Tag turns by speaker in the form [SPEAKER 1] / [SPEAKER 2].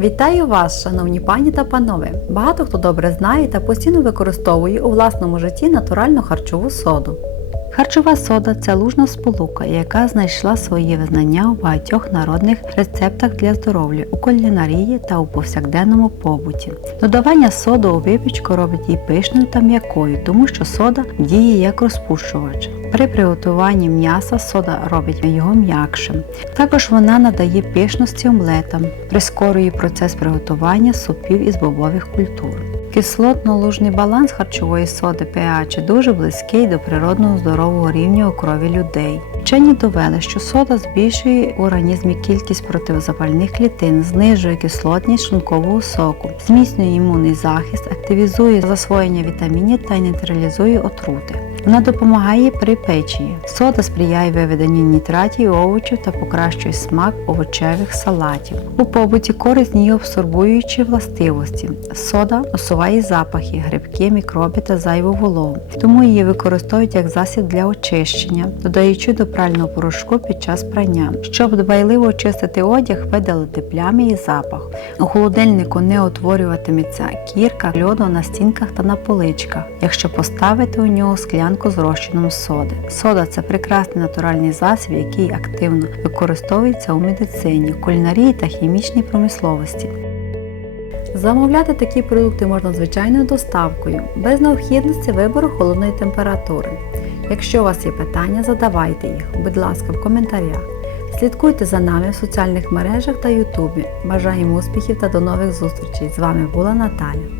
[SPEAKER 1] Вітаю вас, шановні пані та панове! Багато хто добре знає та постійно використовує у власному житті натуральну харчову соду. Харчова сода це лужна сполука, яка знайшла своє визнання у багатьох народних рецептах для здоров'я у кулінарії та у повсякденному побуті. Додавання соди у випічку робить її пишною та м'якою, тому що сода діє як розпушувач. При приготуванні м'яса сода робить його м'якшим. Також вона надає пишності омлетам, прискорює процес приготування супів із бобових культур. Кислотно-лужний баланс харчової соди pH дуже близький до природного здорового рівня у крові людей. Вчені довели, що сода збільшує в організмі кількість протизапальних клітин, знижує кислотність шлункового соку, зміцнює імунний захист, активізує засвоєння вітамінів та нейтралізує отрути. Вона допомагає при печії. Сода сприяє виведенню нітратів, овочів та покращує смак овочевих салатів. У побуті корисні її абсорбуючі властивості. Сода усуває запахи, грибки, мікроби та зайву вологу. Тому її використовують як засіб для очищення, додаючи до прального порошку під час прання. Щоб дбайливо очистити одяг, видалити плями і запах. У холодильнику не утворюватиметься кірка льоду на стінках та на поличках, якщо поставити у нього склянку з розчином соди. Сода це прекрасний натуральний засіб, який активно використовується у медицині, кулінарії та хімічній промисловості. Замовляти такі продукти можна звичайною доставкою, без необхідності вибору холодної температури. Якщо у вас є питання, задавайте їх, будь ласка, в коментарях. Слідкуйте за нами в соціальних мережах та Ютубі. Бажаємо успіхів та до нових зустрічей! З вами була Наталя.